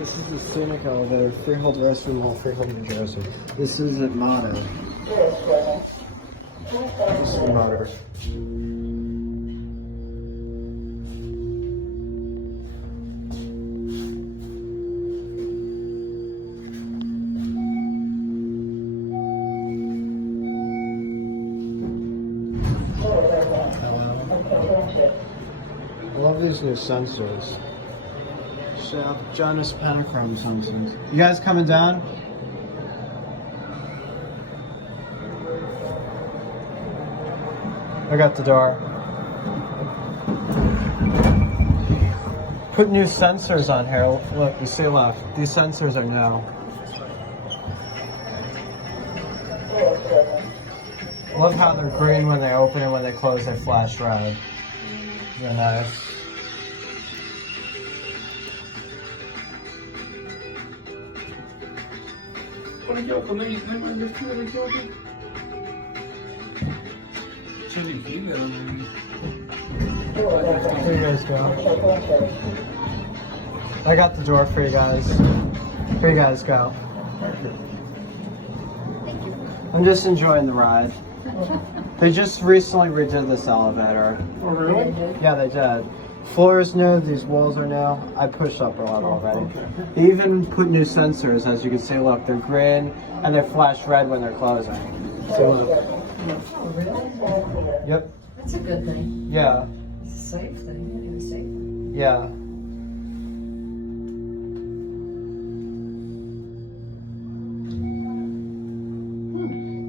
This is the scenic elevator, Freehold Restroom Hall, Freehold, New Jersey. This is at MODERNIZED. This is MODERNIZed. I love these new sensors. JANUS Panachrome sensors. You guys coming down? I got the door. Put new sensors on here. Look, you see left. These sensors are new. Love how they're green when they open and when they close they flash red. They're nice. Here you guys go. I got the door for you guys. Here you guys go. I'm just enjoying the ride. They just recently redid this elevator. Oh, really? Yeah, they did. Floor is new, these walls are new. I pushed up a lot already. They even put new sensors, as you can see, look, they're green and they flash red when they're closing. See, look. Oh, really? Yep. That's a good thing. Yeah. It's a safe thing. It's a safe thing. Yeah.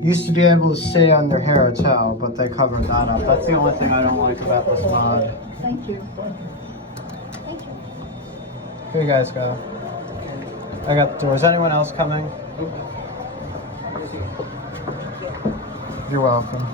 Used to be able to see under here too, but they covered that up. That's the only thing I don't like about this mod. Thank you. Thank you. Here you guys go. I got the door. Is anyone else coming? You're welcome.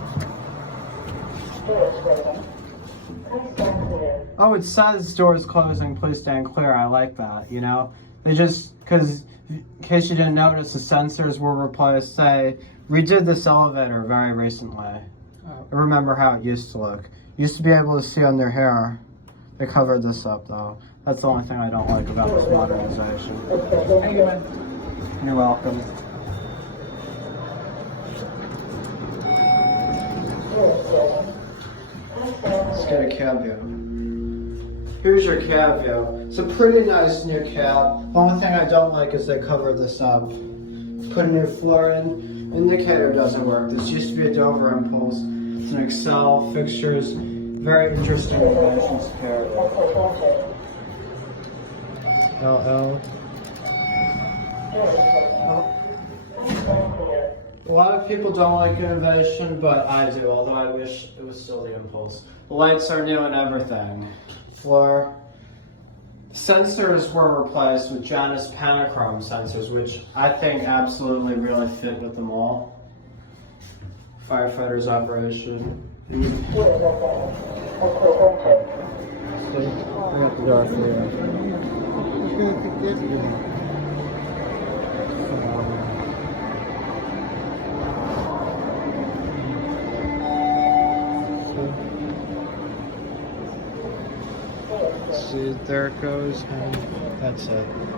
Oh, it says doors closing, please stand clear. I like that, you know? They just, because in case you didn't notice, the sensors were replaced. They redid this elevator very recently. I remember how it used to look. Used to be able to see under here. They covered this up though. That's the only thing I don't like about this modernization. Thank you, man. You're welcome. Let's get a cab view. Here's your cab view. It's a pretty nice new cab. The only thing I don't like is they covered this up. Put a new floor in. Indicator doesn't work. This used to be a Dover Impulse. It's an Excel Fixtures. Very interesting Innovation Security. LL. A lot of people don't like innovation, but I do, although I wish it was still the Impulse. The lights are new and everything. Floor. Sensors were replaced with JANUS Panachrome sensors, which I think absolutely really fit with them all. Firefighters operation. Bring up the door for you. See, there it goes, and that's it.